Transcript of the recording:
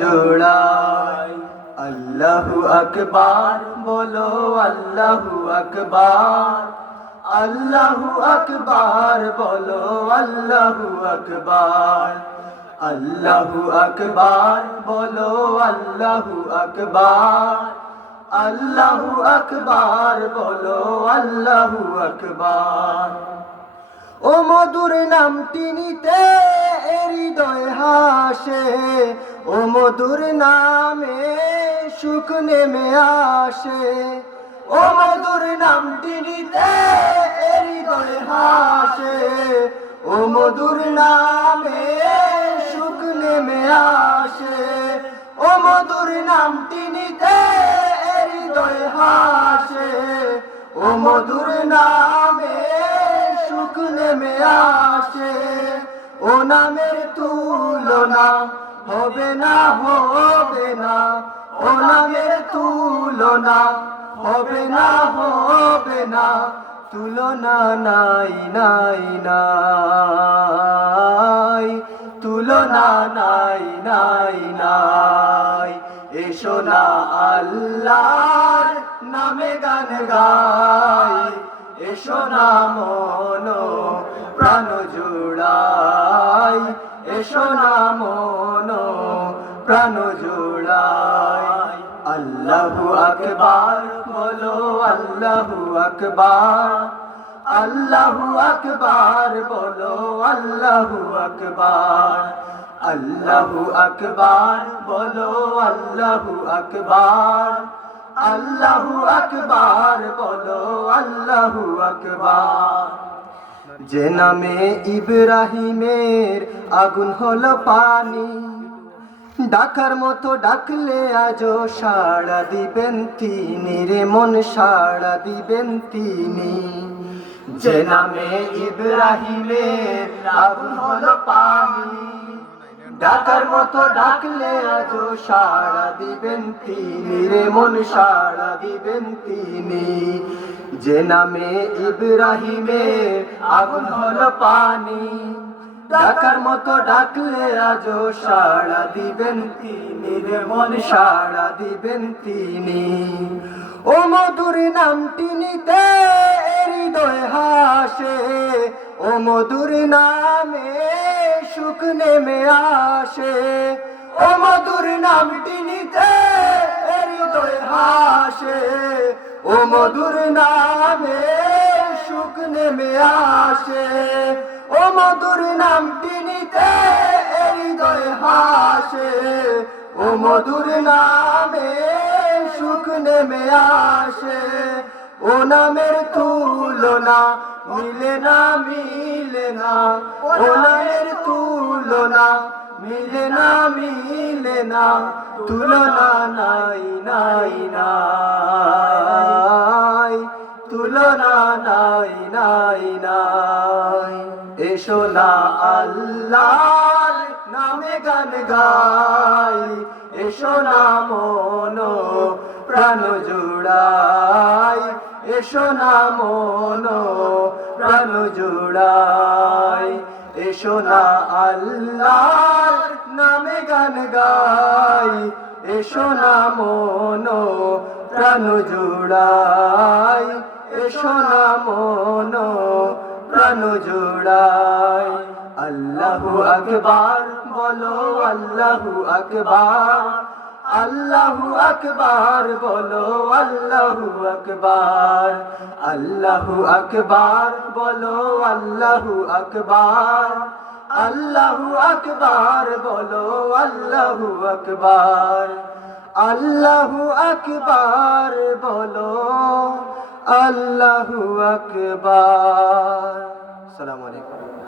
জোড়াই আল্লাহু আকবার বলো আল্লাহু আকবার আল্লাহু আকবার বলো আল্লাহু আকবার আল্লাহু আকবার বলো আল্লাহু আকবার আল্লাহু আকবার বলো আল্লাহু আকবার ও মধুর নামটি নিতে হৃদয় হাসে ও মধুর নামে সুখ নেমে আসে ও মধুর নামটি নিতে হৃদয় হাসে ও মধুর নামে সুখ নেমে আসে ও মধুর নামটি নিতে হৃদয় হাসে ও মধুর নামে সুখ নেমে আসে ও নামের তুলনা হবে না হবে না ও নামের তুলনা হবে না হবে না তুলনা নাই নাই নাই তুলনা নাই নাই নাই এসো না আল্লাহর নামে গান গাই এসো না মন প্রাণ জোড়াই এসো না মন প্রাণ জোড়াই আল্লাহু আকবার বলো আল্লাহু আকবার আল্লাহু আকবার বলো আল্লাহু আকবার আল্লাহু আকবার বলো আল্লাহু আকবার আল্লাহু আকবার বলো আল্লাহু আকবার যে নামে ইব্রাহিমের আগুন হলো পানি ডাকার মতো ডাকলে আজও সাড়া দিবেন তিনি রে মন সাড়া দিবেন তিনি যে নামে ইব্রাহিমের আগুন হলো পানি ডাকার মতো ডাকলে আজও সাড়া দিবেন তিনি রে মন সাড়া দিবেন তিনি যে নামে ইব্রাহিমের আগুন হলো পানি ডাকার মতো ডাকলে আজও সাড়া দিবেন তিনি রে মন সাড়া দিবেন তিনি ও মধুর নামটি নিতে হৃদয় হাসে ও মধুর নামে সুখ নেমে আসে ও মধুর নামটি নিতে হৃদয় হাসে ও মধুর নামে সুখ নেমে আসে ও মধুর নামটি নিতে হৃদয় হাসে ও মধুর নামে সুখ নেমে আসে ও নামের তুলনা মিলে না মিলে না ও নামের তুলনা মিলে না মিলে না তুলনা নাই নাই নাই তুলনা নাই নাই নাই এসো না আল্লাহর নামে গান গাই এসো না মন প্রাণ জোড়াই এসো না মন প্রাণ জোড়াই এসো না আল্লাহর নামে গান গাই এসো না মন প্রাণ জোড়াই এসো না মন প্রাণ জোড়াই আল্লাহু আকবার বলো আল্লাহু আকবার আল্লাহু আকবার বলো আল্লাহু আকবার আল্লাহু আকবার বলো আল্লাহু আকবার আল্লাহু আকবার বলো আল্লাহু আকবার আল্লাহু আকবার বলো আল্লাহু আকবার আসসালামু আলাইকুম।